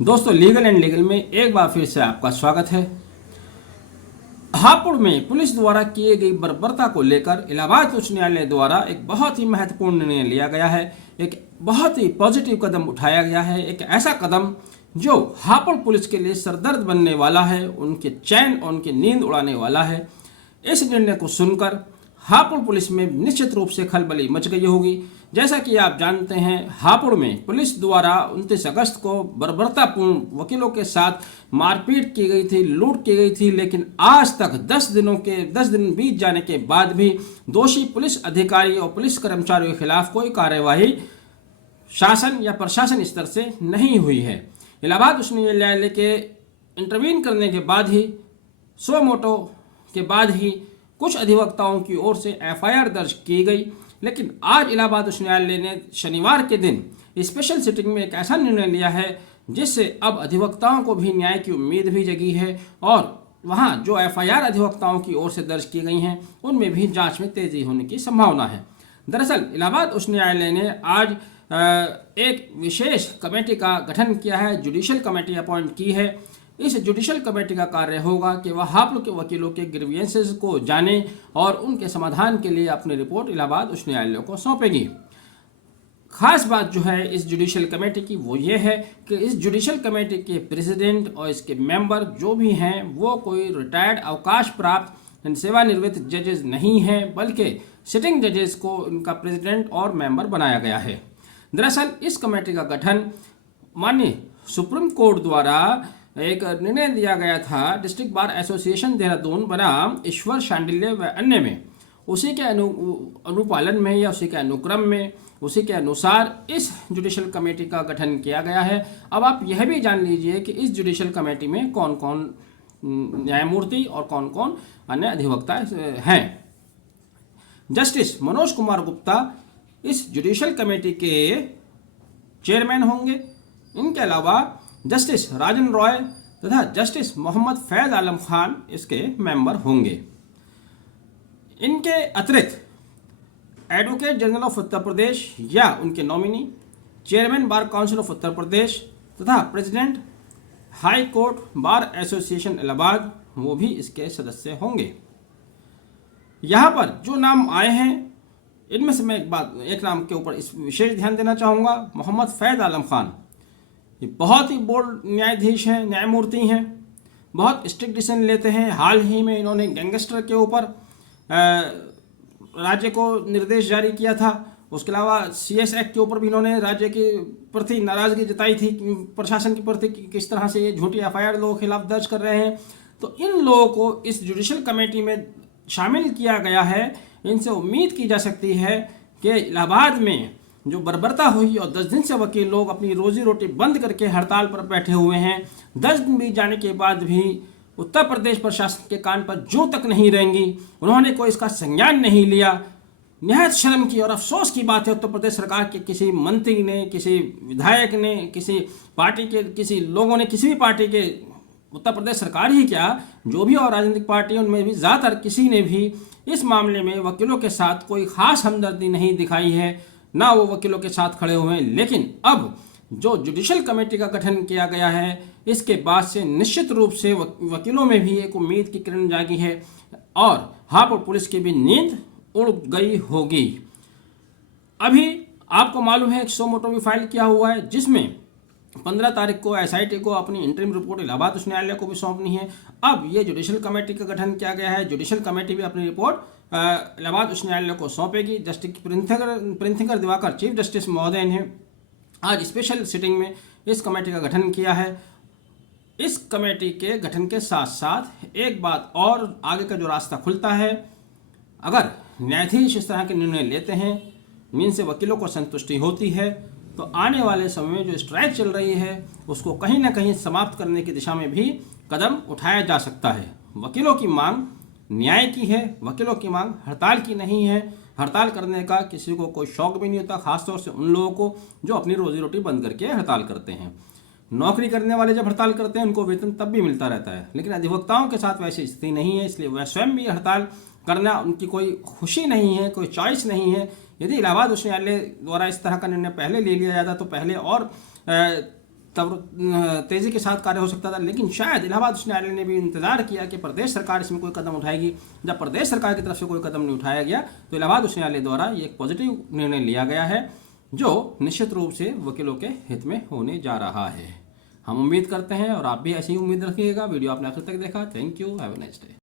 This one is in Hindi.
दोस्तों, लीगल एंड लीगल में एक बार फिर से आपका स्वागत है। हापुड़ में पुलिस द्वारा किए गई बर्बरता को लेकर इलाहाबाद उच्च न्यायालय द्वारा एक बहुत ही महत्वपूर्ण निर्णय लिया गया है। एक बहुत ही पॉजिटिव कदम उठाया गया है। एक ऐसा कदम जो हापुड़ पुलिस के लिए सरदर्द बनने वाला है, उनके चैन और उनकी नींद उड़ाने वाला है। इस निर्णय को सुनकर हापुड़ पुलिस में निश्चित रूप से खलबली मच गई होगी। जैसा कि आप जानते हैं, हापुड़ में पुलिस द्वारा 29 अगस्त को बर्बरतापूर्ण वकीलों के साथ मारपीट की गई थी, लूट की गई थी, लेकिन आज तक 10 दिन बीत जाने के बाद भी दोषी पुलिस अधिकारी और पुलिस कर्मचारियों के खिलाफ कोई कार्यवाही शासन या प्रशासन स्तर से नहीं हुई है। इलाहाबाद उच्च न्यायालय के इंटरवीन करने के बाद ही, सो मोटो के बाद ही कुछ अधिवक्ताओं की ओर से एफआईआर दर्ज की गई। लेकिन आज इलाहाबाद उच्च न्यायालय ने शनिवार के दिन स्पेशल सिटिंग में एक ऐसा निर्णय लिया है जिससे अब अधिवक्ताओं को भी न्याय की उम्मीद भी जगी है और वहां जो एफआईआर अधिवक्ताओं की ओर से दर्ज की गई हैं उनमें भी जांच में तेजी होने की संभावना है। दरअसल इलाहाबाद उच्च न्यायालय ने आज एक विशेष कमेटी का गठन किया है, जुडिशियल कमेटी अपॉइंट की है। इस जुडिशियल कमेटी का कार्य होगा कि वह हापुड़ के वकीलों के ग्रीवियंसेस को जाने और उनके समाधान के लिए अपनी रिपोर्ट इलाहाबाद उच्च न्यायालय को सौंपेगी। खास बात जो है इस जुडिशियल कमेटी की वो ये है कि इस जुडिशियल कमेटी के प्रेसिडेंट और इसके मेंबर जो भी हैं वो कोई रिटायर्ड अवकाश प्राप्त सेवानिवृत्त जजेस नहीं हैं, बल्कि सिटिंग जजेस को उनका प्रेसिडेंट और मेंबर बनाया गया है। दरअसल इस कमेटी का गठन माननीय सुप्रीम कोर्ट द्वारा एक निर्णय दिया गया था डिस्ट्रिक्ट बार एसोसिएशन देहरादून बनाम ईश्वर शांडिल्य व अन्य में, उसी के अनुपालन में या उसी के अनुक्रम में, उसी के अनुसार इस जुडिशियल कमेटी का गठन किया गया है। अब आप यह भी जान लीजिए कि इस जुडिशियल कमेटी में कौन कौन न्यायमूर्ति और कौन कौन अन्य अधिवक्ता हैं। जस्टिस मनोज कुमार गुप्ता इस जुडिशियल कमेटी के चेयरमैन होंगे। इनके अलावा जस्टिस राजन रॉय तथा जस्टिस मोहम्मद फैज आलम खान इसके मेंबर होंगे। इनके अतिरिक्त advocate general of Uttar Pradesh या उनके nominee, chairman bar council of Uttar Pradesh तथा president high court bar association Allahabad वो भी इसके सदस्य होंगे। यहाँ पर जो नाम आए हैं इनमें से मैं एक नाम के ऊपर इस विशेष ध्यान देना चाहूँगा, मोहम्मद फैज आलम खान। ये बहुत ही बोल्ड न्यायाधीश हैं, न्यायमूर्ति हैं, बहुत स्ट्रिक्ट डिसीजन लेते हैं। हाल ही में इन्होंने गैंगस्टर के ऊपर राज्य को निर्देश जारी किया था। उसके अलावा CS एक्ट के ऊपर भी इन्होंने राज्य के प्रति नाराजगी जताई थी, प्रशासन के प्रति किस तरह से ये झूठी एफआईआर लोगों के खिलाफ दर्ज कर रहे हैं। तो इन लोगों को इस जुडिशियल कमेटी में शामिल किया गया है। इनसे उम्मीद की जा सकती है कि इलाहाबाद में जो बर्बरता हुई और 10 दिन से वकील लोग अपनी रोजी रोटी बंद करके हड़ताल पर बैठे हुए हैं, 10 दिन बीत जाने के बाद भी उत्तर प्रदेश प्रशासन के कान पर जूं तक नहीं रहेंगी। उन्होंने कोई इसका संज्ञान नहीं लिया। निहायत शर्म की और अफसोस की बात है उत्तर प्रदेश सरकार के किसी मंत्री ने, किसी विधायक ने, किसी पार्टी के किसी लोगों ने, किसी भी पार्टी के, उत्तर प्रदेश सरकार ही क्या जो भी और राजनीतिक पार्टी उनमें भी ज़्यादातर किसी ने भी इस मामले में वकीलों के साथ कोई खास हमदर्दी नहीं दिखाई है, ना वो वकीलों के साथ खड़े हुए हैं। लेकिन अब जो जुडिशियल कमेटी का गठन किया गया है इसके बाद से निश्चित रूप से वकीलों में भी एक उम्मीद की किरण जागी है और हापुड़ पुलिस की भी नींद उड़ गई होगी। अभी आपको मालूम है एक सो मोटो भी फाइल किया हुआ है जिसमें 15 तारीख को SIT को अपनी इंटरिम रिपोर्ट इलाहाबाद उच्च न्यायालय को भी सौंपनी है। अब ये जुडिशियल कमेटी का गठन किया गया है। जुडिशियल कमेटी भी अपनी रिपोर्ट इलाहाबाद उच्च न्यायालय को सौंपेगी। जस्टिस प्रिंथिंगर दिवाकर चीफ जस्टिस महोदय ने आज स्पेशल सिटिंग में इस कमेटी का गठन किया है। इस कमेटी के गठन के साथ साथ एक बात और आगे का जो रास्ता खुलता है, अगर न्यायाधीश इस तरह के निर्णय लेते हैं, जिनसे वकीलों को संतुष्टि होती है, तो आने वाले समय में जो स्ट्राइक चल रही है उसको कहीं ना कहीं समाप्त करने की दिशा में भी कदम उठाया जा सकता है। वकीलों की मांग न्याय की है, वकीलों की मांग हड़ताल की नहीं है। हड़ताल करने का किसी को कोई शौक भी नहीं होता, खासतौर से उन लोगों को जो अपनी रोजी रोटी बंद करके हड़ताल करते हैं। नौकरी करने वाले जब हड़ताल करते हैं उनको वेतन तब भी मिलता रहता है, लेकिन अधिवक्ताओं के साथ वैसी स्थिति नहीं है, इसलिए वह स्वयं भी हड़ताल करना उनकी कोई खुशी नहीं है, कोई चॉइस नहीं है। यदि इलाहाबाद उच्च न्यायालय द्वारा इस तरह का निर्णय पहले ले लिया जाता तो पहले और तेजी के साथ कार्य हो सकता था, लेकिन शायद इलाहाबाद उच्च न्यायालय ने भी इंतजार किया कि प्रदेश सरकार इसमें कोई कदम उठाएगी। जब प्रदेश सरकार की तरफ से कोई कदम नहीं उठाया गया तो इलाहाबाद उच्च न्यायालय द्वारा ये एक पॉजिटिव निर्णय लिया गया है, जो निश्चित रूप से वकीलों के हित में होने जा रहा है। हम उम्मीद करते हैं और आप भी ऐसी ही उम्मीद रखिएगा। वीडियो आपने आखिर तक देखा, thank you, have a nice day.